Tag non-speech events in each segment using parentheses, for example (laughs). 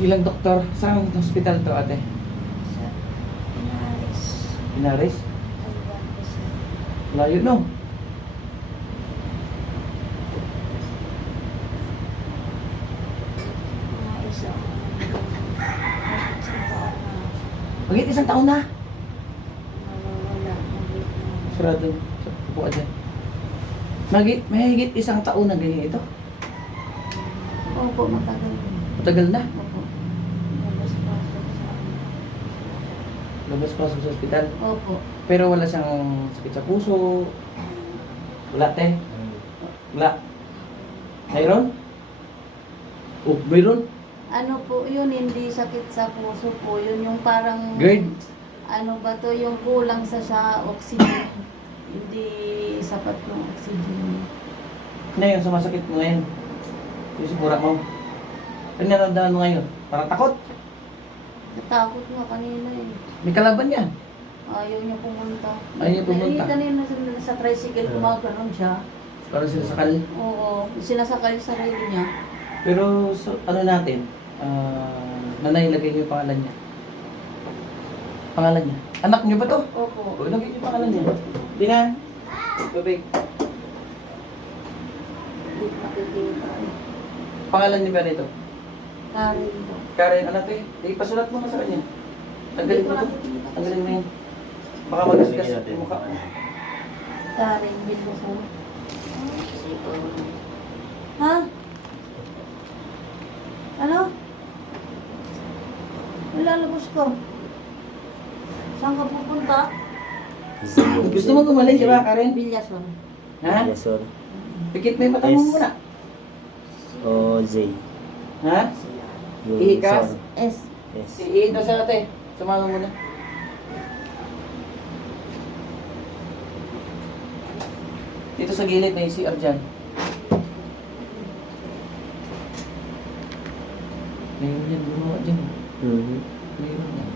Ilang doktor? Saan ang hospital to ate? Sa Pinares. Pinares? Layo no? Isang mahigit isang taon na. Sarado. Upuan dyan. Magit, may higit isang taon na ganyan ito. Opo, matagal. Matagal na. Opo. Labas-pasok sa ano. Labas pasok sa hospital. Opo. Pero wala siyang sakit sa puso. Wala te. Wala. Mayroon? Oh, mayroon? Ano po yun, hindi sakit sa puso po. Yun yung parang... Grade? Ano ba to, yung kulang sa sa oxygen. hindi sapat yung oxygen. Ano yung sumasakit mo ngayon? Yung sigura mo? Ano naramdaman mo ngayon? Parang takot? Natakot nga kanina eh. May kalaban yan. Ayaw niya pumunta. Ayaw niya pumunta. Eh, kanina sa, sa tricycle, gumagano'n siya. Parang sinasakal. Oo, sinasakal yung sarili niya. Pero so, ano natin? ah nanay, lagay niyo yung pangalan niya. Pangalan niya. Anak niyo ba to? Opo. O, lagay niyo yung pangalan niya. Di na. Babig. Hindi makikita eh. Pangalan niyo ba nito? Karen po. Karen, ano to eh? Di, pasulat mo na sa kanya. Tanggalin mo to. nakikita. Tanggalin mo yun. Baka magasgas yung mukha mo. Karen, bilbo sa... Ha? Ano? Nilalabas ko. Saan ka pupunta? Gusto mo gumaling, di ba, Karen? Bilyason. Ha? Sir. Pikit mo yung mata mo muna. O Z. Ha? Yung Ikas? sir. S. Yes. Iiin daw sa ate. Sumama muna. Dito sa gilid may CR dyan. Mayroon yan, gumawa dyan. Mhm. Mayroon yan.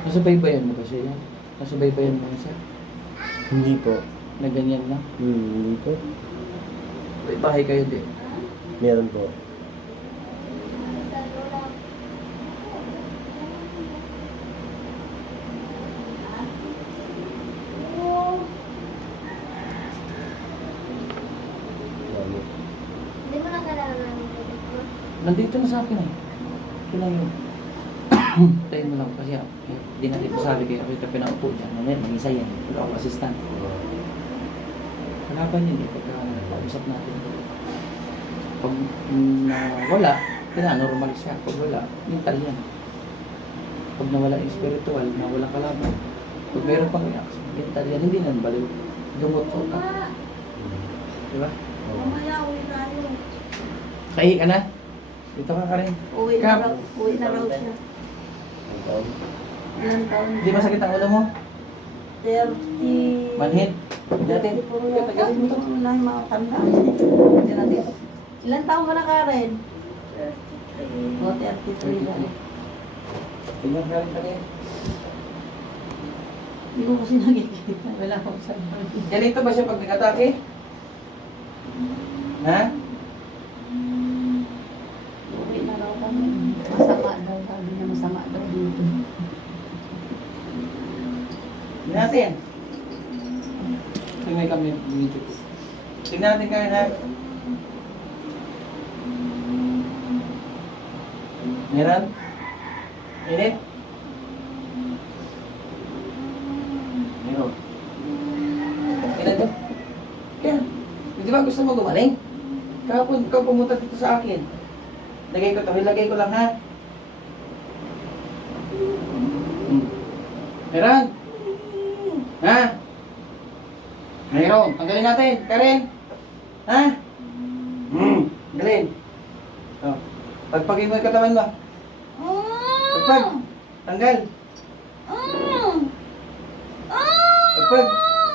Nasubaybayan mo ba siya yan? Nasubaybayan mo siya? Hindi po. Na ganyan na? Hmm, hindi po. May bahay kayo din. Meron po. Hindi mo nakalala ng mo? Nandito na sa akin eh. Ito lang yun. (coughs) Tayo mo lang kasi hindi na dito sabi kayo ako ito pinaupo dyan. Mamaya mag-isa yan. Wala akong assistant. Kalaban yun eh pagka nakausap natin. Pag mm, nawala, pina-normal siya. Pag wala, mental yan. Pag nawala yung spiritual, nawala kalaban. Pag meron pang reaction, mental yan. Hindi nan baliw. Dumot ko ka. Di ba? Oo. Mamaya, uwi tayo. Kahi ka na? Dito ka ka rin. Uwi na Kap. raw, uwi na raw siya. Ang taon? Ilan taon? Hindi masakit ang ulo mo? 30... Manhid? Puro yata. Tagalin mo ito na yung mga tanda. Hindi natin. Ilan taon ka na, Karen? O, 33 na. Tingnan ka rin ka rin. Hindi ko kasi nakikita. Wala akong sabi. Ganito ba siya pag nag-atake? Ha? Uwi na raw kami. Masama daw. Sabi niya masama daw dito. Tingnan natin. Tingnan kami. Tingnan natin kayo ha. Meron? Init? Meron. Ilan to? Kaya, di ba gusto mo gumaling? Kahapon, ikaw pumunta dito sa akin. Lagay ko to, ilagay ko lang ha. Hmm. Meron? Ha? Mayroon. Tanggalin natin. Karen. Ha? Hmm. Tanggalin. Oh. Pagpagin mo yung katawan mo. Pagpag. Tanggal. Pagpag.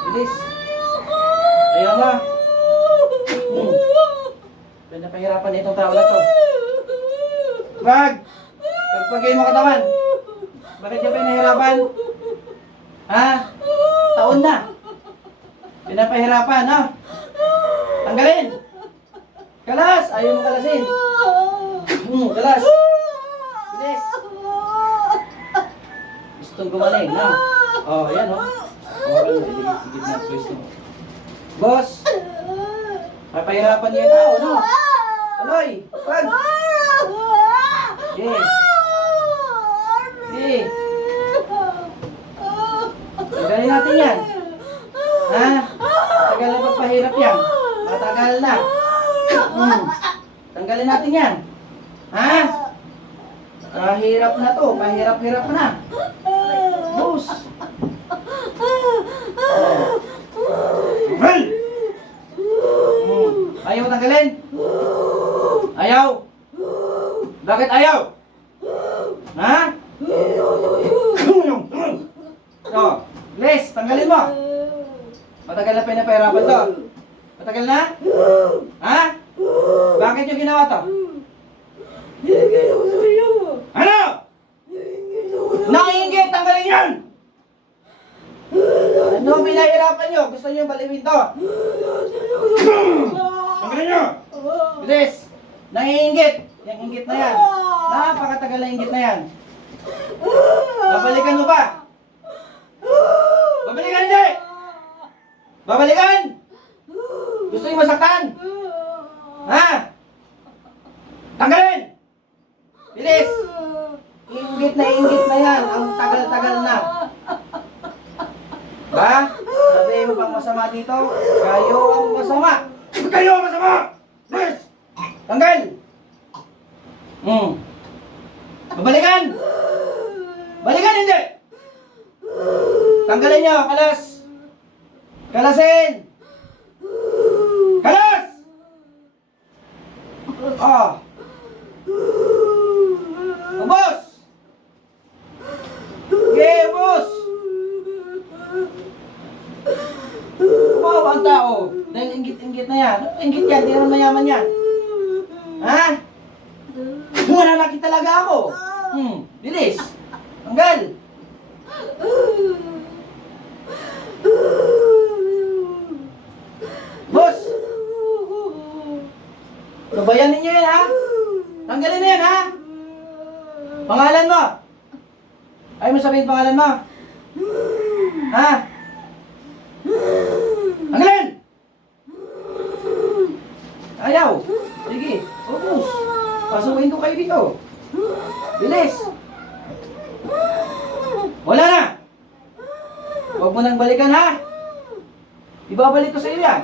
Bilis. Ayaw mo. Hmm. Pinapahirapan itong tao na to. Pag. Pagpagin mo katawan. Bakit ka pinahirapan? Ha? Taon na. Pinapahirapan, ha? Tanggalin! Kalas! Ayaw mo kalasin. Hmm, kalas. Bilis. Gustong gumaling, na. Oh, ayan, oh. Oh, higit na pwesto mo. Boss! Papahirapan niyo yung tao, no? Tuloy! Pag! Yes! Sige! Tagalin natin yan. Ha? Tagal na pagpahirap yan. Matagal na. Hmm. Tanggalin natin yan. Ha? Kahirap na to. Mahirap-hirap na. Boss! Well! Hmm. Ayaw tanggalin? Ayaw? Bakit ayaw? Ha? Oh, Les, tanggalin mo. Matagal na pinapahirapan to. Matagal na? Ha? Bakit yung ginawa to? Ano? Nangingit, tanggalin yan! Ano pinahirapan nyo? Gusto nyo baliwin to? Tanggalin nyo! Bilis! Nangingit! Yung inggit na yan. Napakatagal na inggit na yan. Babalikan mo ba? Babalikan hindi! Babalikan! Gusto nyo masaktan? Ha? Tanggalin! Bilis! Inggit na inggit na yan. Ang tagal-tagal na. Ba? Sabi mo bang masama dito? Kayo ang masama! Kayo ang masama! Bilis! Tanggal! Hmm. Babalikan! Balikan hindi! Tanggalin nyo, kalas! Kalasin! Kalas! Oh! Ubos! Sige, ubos! Umawa ang tao. Dahil inggit-inggit na yan. Inggit yan? Di mayaman yan. Ha? Mananakit talaga ako. Hmm, bilis. Tanggal. Boss! Lubayan ninyo yan, ha? Tanggalin na yan, ha? Pangalan mo? Ayaw mo sabihin pangalan mo? Ha? Tanggalin! Ayaw! Sige, ubus. Pasukin ko kayo dito. Bilis! Wala na! Huwag mo nang balikan, ha? Ibabalik ko sa iyo yan.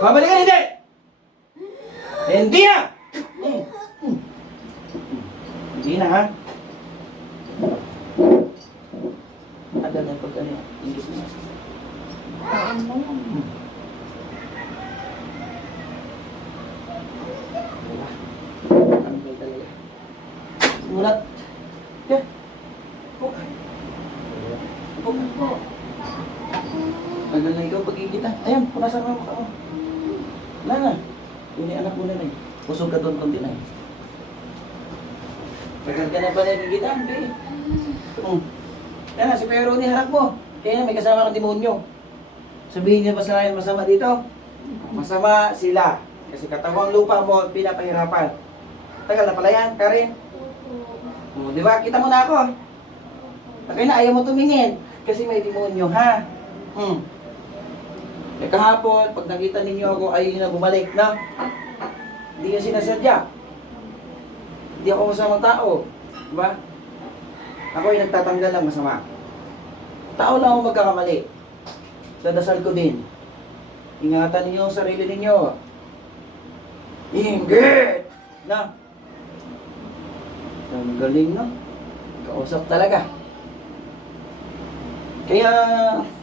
Babalikan, hindi! Hindi na! Hindi na, ha? Tagal na pag ano yan. Ingis Wala. Tanggal talaga. Mulat. Yeah. Oh. Oh. Oh. Tagal na ikaw pagkikita. Ayan, punasan mo ako. Wala na. Yun anak mo na na eh. Pusog ka doon konti na eh. Tagal ka na pa nakikita, hindi. Hmm. Kaya na, si Pero ni harap mo. Kaya may kasama kang demonyo. Sabihin niya ba sa akin masama dito? Masama sila. Kasi katawang lupa mo, pinapahirapan. Tagal na pala yan, Karin. Oh, di ba? Kita mo na ako. Kaya na, ayaw mo tumingin. Kasi may demonyo, ha? Hmm. Eh kahapon, pag nakita ninyo ako, ayaw na bumalik, na? Hindi yung sinasadya. Hindi ako masamang tao. Di ba? Ako ay nagtatanggal ng masama. Tao lang ako magkakamali. Sa dasal ko din. Ingatan ninyo ang sarili ninyo. Inggit! Na? Ang galing, no? Kausap talaga. Kaya,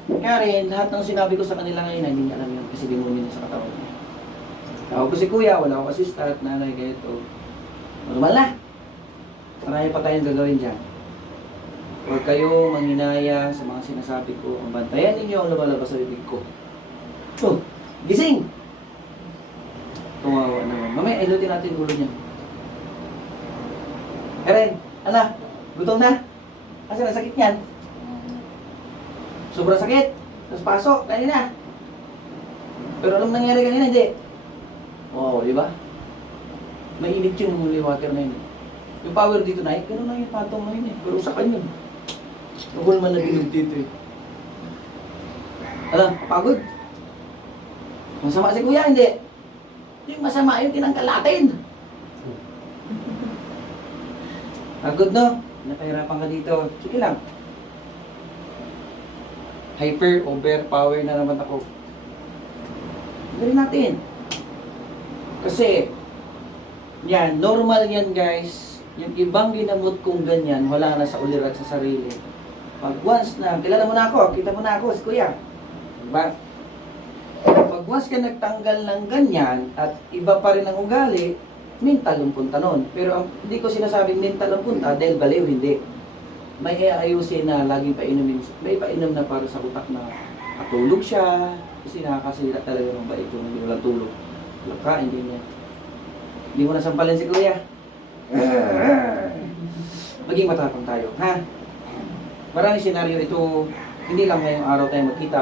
Karen, lahat ng sinabi ko sa kanila ngayon, hindi niya alam yun kasi demonyo na sa katawan niya. Tawag ko si kuya, wala akong assistant, nanay, ganito. Normal na. Marami pa tayong gagawin dyan. Huwag kayo manghinaya sa mga sinasabi ko. Ang bantayan ninyo ang lumalabas sa bibig ko. Oh, gising! Tumawa naman. Mamaya, ilutin natin ulo niya. Karen, ala, gutom na? Kasi nasakit niyan. Sobrang sakit. Tapos pasok, kanina. Pero anong nangyari kanina, hindi. Oo, di ba? Mainit yung holy water na yun. Yung power dito na, eh, ganun lang yung patong na yun eh. Pero sa kanya, Nagul man na ginog dito eh. Alam, pagod. Masama si kuya, hindi. Yung masama yung tinanggal natin. (laughs) Pagod no? Napahirapan ka dito. Sige lang. Hyper, overpower na naman ako. Gawin natin. Kasi, yan, normal yan guys. Yung ibang ginamot kong ganyan, wala na sa ulirat sa sarili. Pag once na, kilala mo na ako, kita mo na ako, si kuya. Diba? Pag once ka nagtanggal ng ganyan, at iba pa rin ang ugali, mental ang punta nun. Pero ang, hindi ko sinasabing mental ang punta dahil baliw, hindi. May ayusin na laging painumin, may painom na para sa utak na matulog siya, kasi nakakasira talaga ng bait kung hindi walang tulog. Kain, hindi niya. Hindi mo nasampalin si kuya. (laughs) Maging matapang tayo, ha? Maraming senaryo ito, hindi lang ngayong araw tayo magkita.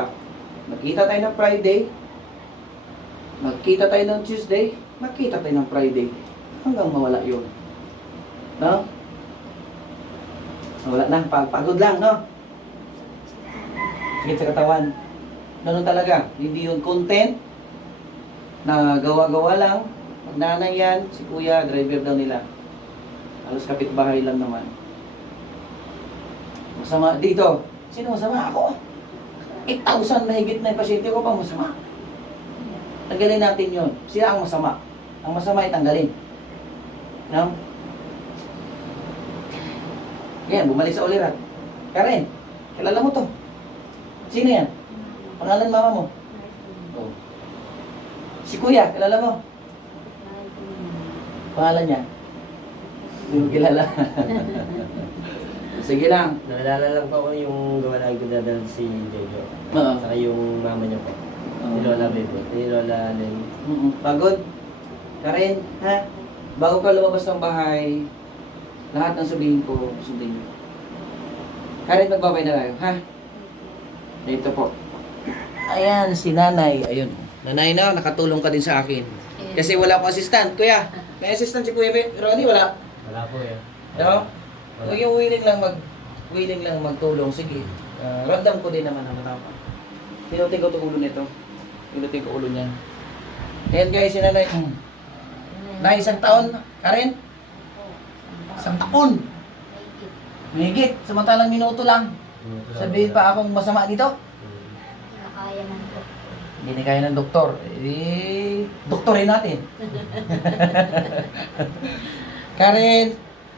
Magkita tayo ng Friday, magkita tayo ng Tuesday, magkita tayo ng Friday. Hanggang mawala yun. No? Wala na, pag- pagod lang, no? Sakit sa katawan. Ganun talaga. Hindi yun content na gawa-gawa lang. Pag nanay yan, si kuya, driver daw nila. Halos kapitbahay lang naman. Masama dito. Sino masama? Ako. 8,000 na higit na yung pasyente ko pa masama. Tanggalin natin yun. Sila ang masama. Ang masama ay tanggalin. No? Yan, bumalik sa ulirat. Karen, kilala mo to. Sino yan? Pangalan mama mo? Oh. Si kuya, kilala mo? Pangalan niya? Hindi mo kilala. (laughs) Sige lang. Naalala lang po ako yung gawa lagi ko dadal si Jojo. Oo. Saka yung mama niya po. Si Lola Bebe. Si Lola Len. Mm-mm. Pagod? Karen, ha? Bago ka lumabas ng bahay, lahat ng sabihin ko, sundin niyo. Karen, magbabay na tayo, ha? Dito po. Ayan, si nanay. Ayun. Nanay na, nakatulong ka din sa akin. Kasi wala akong assistant. Kuya, may assistant si Kuya Be- Ronnie, wala. Wala po eh. No? Wala. Yung willing lang mag willing lang magtulong. Sige. Ah, ramdam ko din naman ang tama. Pinutin ko itong ulo nito. Pinutin ko ulo niyan. Ayan guys, yun na mm. na isang taon. Karen? Isang taon. Mahigit. Samantalang minuto lang. Sabihin pa akong masama dito. Nakaya man po. Hindi na kaya ng doktor. Eh, doktorin natin. (laughs) Karen,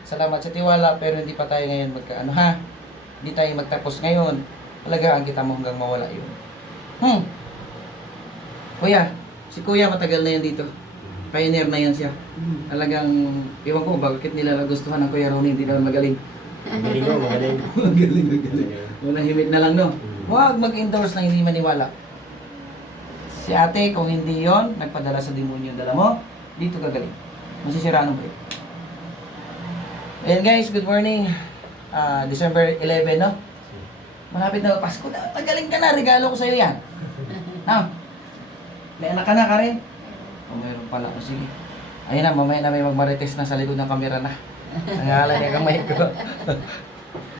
salamat sa tiwala pero hindi pa tayo ngayon magkaano ha. Hindi tayo magtapos ngayon. Alagaan kita mo hanggang mawala yun. Hmm. Kuya, si kuya matagal na yan dito. Pioneer na yan siya. Talagang, iwan ko bakit nila nagustuhan ng Kuya Ronnie, hindi naman magaling. Magaling mo, (laughs) magaling. magaling, magaling. Walang himik na lang, no? Huwag mag-endorse na hindi maniwala. Si ate, kung hindi yon nagpadala sa demonyo dala mo, dito gagaling. Masisiraan ang break. Ayan guys, good morning. Ah, December 11, no? Malapit na Pasko. Tagaling ka na, regalo ko sa'yo yan. (laughs) Now, may anak ka na, Karen? O, mayroon pala. O, sige. Ayun na, mamaya na may magmarites na sa likod ng kamera na. (laughs) Nangalan niya kamay ko. (laughs)